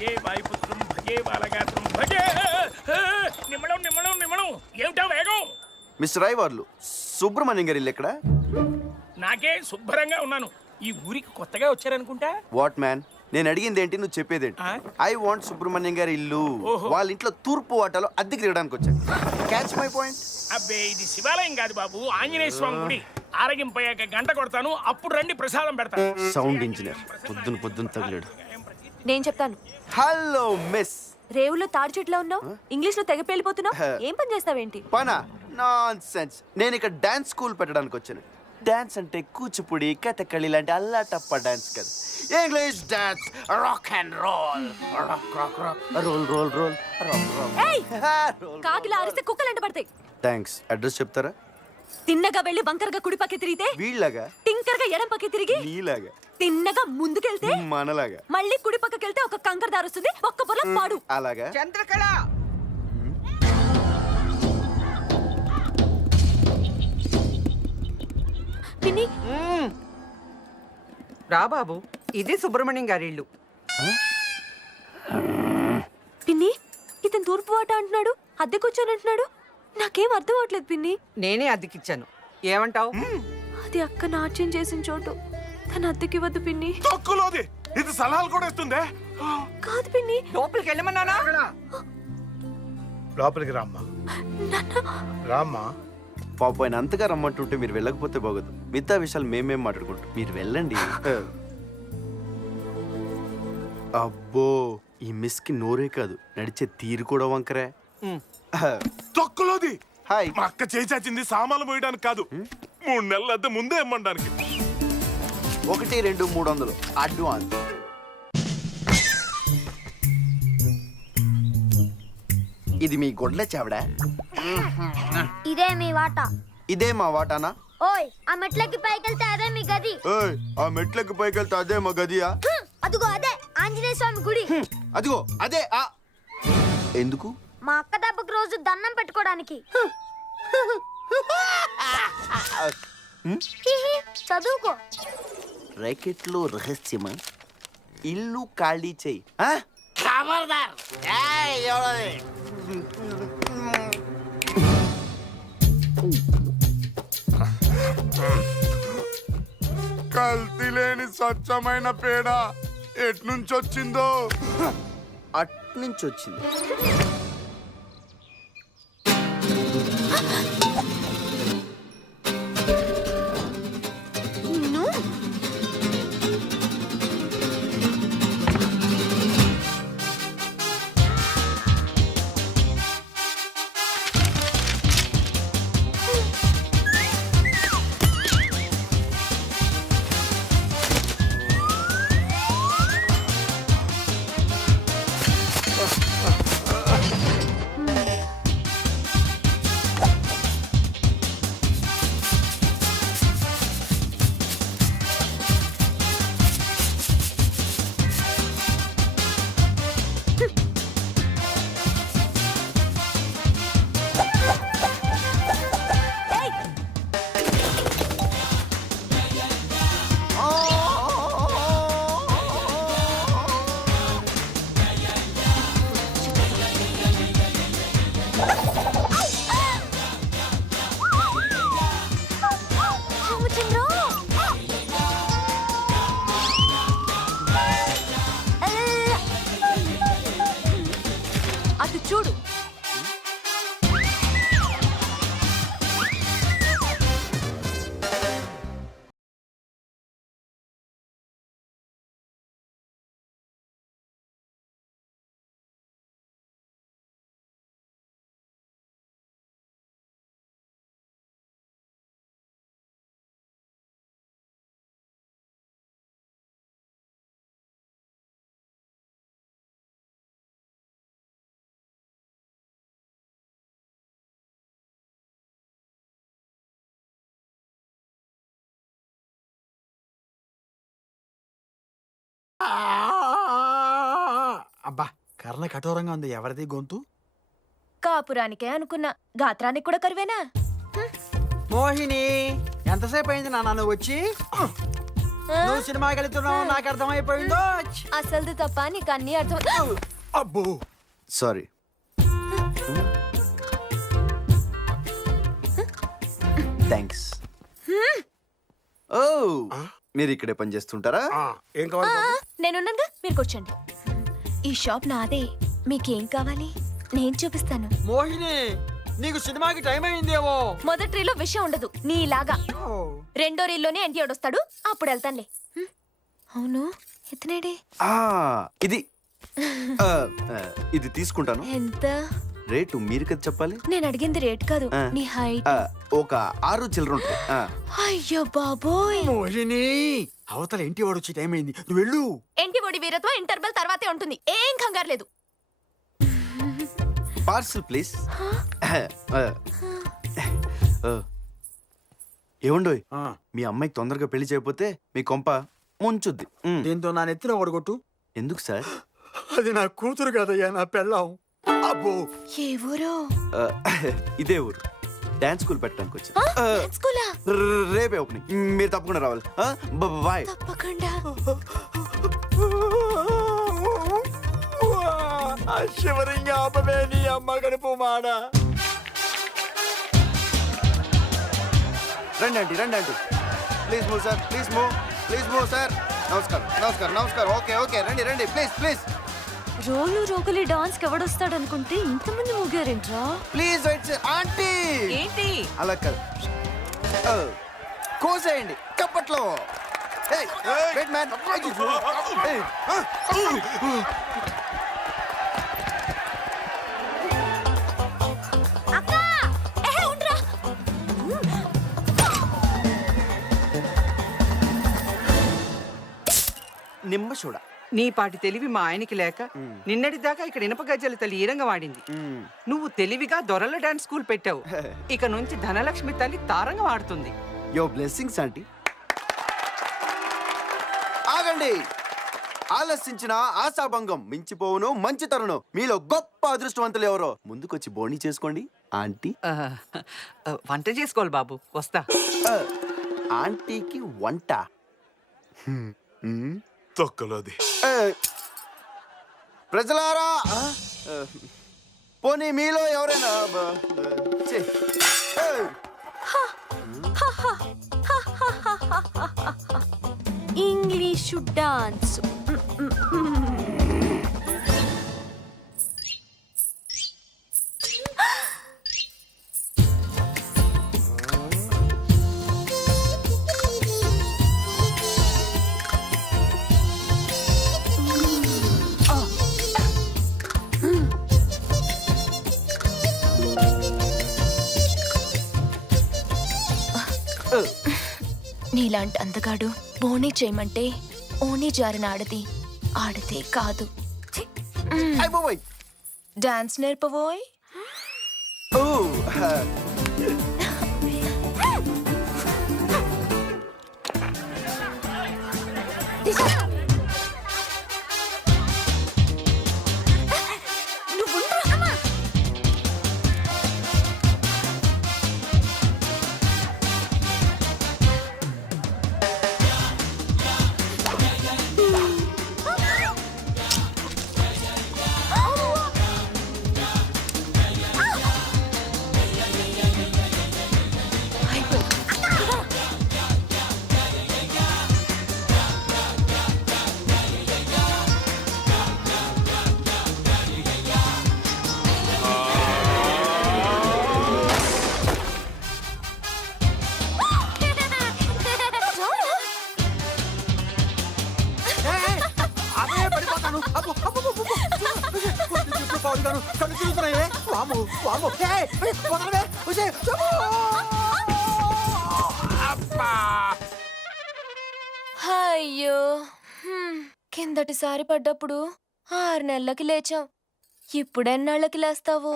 భగే వాయుపుత్రం భగే బాలగాత్రం భగే. నిమ్మడం నిమ్మడం నిమ్మడం ఏమిటా వేగం? మిస్టర్ రాయవార్లు, సుబ్రహ్మణ్యం గారు ఇల్లు ఎక్కడ? నాకే శుభ్రంగా ఉన్నాను. ఈ ఊరికి కొత్తగా వచ్చారనుకుంటా. వాట్ మ్యాన్, నేను అడిగింది ఏంటి, నువ్వు చెప్పేదేంటి? ఐ వాంట్ సుబ్రహ్మణ్యం గారి ఇల్లు. వాళ్ళ ఇంట్లో తూర్పు వాటాలో అద్దెకి తిరగడానికి వచ్చాను. Catch my point. అబ్బే, ఇది శివాలయం కాదు బాబు, ఆంజనేయ స్వామి గుడి. ఆరగింపయ్యాక గంట కొడతాను, అప్పుడు రండి ప్రసాదం పెడతాను. సౌండ్ ఇంజనీర్ పొద్దున తగిలాడు. నేను చెప్తాను. Hello miss. రేవులో తాడి చెట్లో ఉన్నావు, ఇంగ్లీష్ లో తెగ పేలిపోతున్నావు. ఏం పని చేస్తావేంటి? పనా? Non sense. నేను ఇక్కడ డాన్స్ స్కూల్ పెట్టడానికి వచ్చాను. డాన్స్ అంటే కూచిపూడి, కథకళి లాంటి అల్లాటప్ప డాన్స్ కాదు. English dance, rock and roll, rock rock rock, roll roll roll, rock rock. కాకిలా అరిస్తే కుక్కలంట పడతాయి. థ్యాంక్స్. అడ్రస్ చెప్తారా? తిన్నగా వెళ్ళి వంకరగా కుడి పక్క తిరిగితే వీళ్ళగా, టింకరగా ఎడం పక్క తిరిగి నీలాగా, తిన్నగా ముందుకెళ్తే మనలాగా, మళ్ళీ కుడి పక్కకెళ్తే ఒక కంకర దారి వస్తుంది, ఒక్క పొలం పాడు. అలాగా. చంద్రకళ పిన్ని, రా బాబు, ఇది సుబ్రహ్మణ్యం గారి ఇల్లు. పిన్ని, ఇతను తూర్పు వాట అంటున్నాడు, అద్దెకొచ్చానంటున్నాడు. నాకేం అర్థం అవట్లేదు పిన్ని. నేనే అద్దెకిచ్చాను, ఏమంటావు? అది అక్క నాట్యం చేసిన చోటు, తన అద్దెకివ్వద్దు పిన్ని. తక్కువలోది ఇది సలహాలు కూడా ఇస్తుందే. కాదు పిన్ని. లోపలికి వెళ్ళమన్నానా? లోపలికి రామ్మా, రామ్మా. పాప ఆయన అంతగా రమ్మంటుంటే మీరు వెళ్ళకపోతే బాగోదు. మిగతా విషయాలు మేమేం మాట్లాడుకుంటాం, మీరు వెళ్ళండి. అబ్బో, ఈ మిస్ కి నోరే కాదు, నడిచే తీరు కూడా వంకరే. తక్కువలోది హాయ్. మా అక్క చేచాచింది సామాన్లు పోయడానికి కాదు, 3 నెలల అద్దె ముందే ఇమ్మడానికి. 1, 2, 300 అడ్వాన్స్. ఇది మీ గొడ్ల చావడా? ఇదే మీ వాటా. ఇదే మా వాటానా? ఓయ్, ఆ మెట్లకి పైకెళ్తే అదే మీ గది. ఏయ్, ఆ మెట్లకి పైకెళ్తే అదే మా గదియా? అదిగో అదే ఆంజనేయ స్వామి గుడి. అదిగో అదే. ఎందుకు? మా అక్క దెబ్బకి రోజు దండం పెట్టుకోవడానికి. హిహి, చదువుకో. ర్యాకెట్లో రహస్యమా? ఇల్లు ఖాళీ చెయ్యి. కల్తీ లేని స్వచ్ఛమైన పేడ ఎట్నుంచి వచ్చిందో. అట్నుంచి వచ్చింది. అటు చూడు. అబ్బా, కర్ణ కఠోరంగా ఉంది. ఎవరిది గొంతు? కాపురానికే అనుకున్నా, గాత్రానికి కూడా కరువేనా? మోహిని, ఎంతసేపు అయింది నాన్న నువ్వు వచ్చి? నువ్వు సినిమాకి వెళ్తున్నావు నాకు అర్థమైపోయిందో. అసలుది తప్ప నీకు అన్ని అర్థం. అబ్బో సారీ. థ్యాంక్స్. ఓ మీరు ఇక్కడే పని చేస్తుంటారా? ఏం కావాలి బాబు? నేనున్నాగా, మీరు కూర్చోండి. ఈ షాప్ నాదే, మీకేం కావాలి నేను చూపిస్తాను. మోహిని నీకు సినిమాకి టైం అయిందేమో. మొదటి రీలో విషయం ఉండదు నీలాగా. రెండో రీల్లోనే ఎన్టీఆర్ వస్తాడు, అప్పుడు వెళ్తానులే. అవును, ఇతనేడే. ఇది ఇది తీసుకుంటాను. ఎంత రేటు మీరు కదా చెప్పాలి. నేను అడిగింది రేట్ కాదు, నీ హైట్. ఒక 6 చిల్లర ఉంటుంది. అయ్యో బాబోయ్. మోహిని అవతల ఇంటి వాడు వచ్చి టైం అయింది, నువ్వు వెళ్ళు. ఎంటి ఒడి వీరత్వం ఇంటర్వెల్ తర్వాతే ఉంటుంది, ఏం కంగారు లేదు. Parcel please. ఏమండోయ్, ఆ, మీ అమ్మాయికి తొందరగా పెళ్లి చేయకపోతే మీ కొంప ముంచుద్ది. దీంతో నా నెత్తిన ఓడగొట్టు. ఎందుకు సార్? అది నా కూతురు కదయ్యా, నా పెళ్ళాం. అబ్బో ఏ ఊరు? ఇదే ఊరు. డాన్స్ స్కూల్ పెట్టడానికి వచ్చింది. స్కూలా? రేపే ఓపెనింగ్, మీరు తప్పకుండా రావాలి. బాయ్. తప్పకుండా. శివరింగా ఆపమే నీ అమ్మ గడుపు మాడ. రండి ఆంటీ, రండి aunty. Please move sir, please move, please move sir. నమస్కారం, నమస్కారం, నమస్కారం. ఓకే ఓకే, రండి రండి, ప్లీజ్ ప్లీజ్. రోలు రోకలి డాన్స్ కి ఎవడొస్తాడు అనుకుంటే ఇంతమంది మూగారేంట్రా. Please wait aunty. ఏంటి? అలా కాదు, కోసేయండి కప్పట్లో. Wait man. నిమ్మ చూడ. నీ పాటి తెలివి మా ఆయనకి లేక నిన్నటి దాకా ఇక్కడ ఇనప గజ్జల తల్లి ఈరంగా వాడింది. నువ్వు తెలివిగా దొరల డాన్స్ స్కూల్ పెట్టావు. ఇక నుంచి ధనలక్ష్మి తల్లి తారంగా వాడుతుంది. యో బ్లెస్సింగ్స్ ఆంటీ. ఆగండి. ఆలస్యించిన ఆశాభంగం మించిపోవును మంచి తరుణం. మీలో గొప్ప అదృష్టవంతులు ఎవరో ముందుకొచ్చి బోణి చేసుకోండి ఆంటీ. వంట చేసుకోవాలి బాబు, వస్తా. ఆంటీకి వంట. తొక్కలోది. ప్రజలారా, పోనీ మీలో ఎవరైనా ఇంగ్లీషు డాన్స్. నీలాంటి అందగాడు బోనీ చేయమంటే ఓనీ జారిన ఆడది ఆడదే కాదు. డాన్స్ నేర్పబోయ్. అయ్యో, కిందటిసారి పడ్డప్పుడు 6 నెలలకి లేచావు, ఇప్పుడెన్నాళ్ళకి లేస్తావు?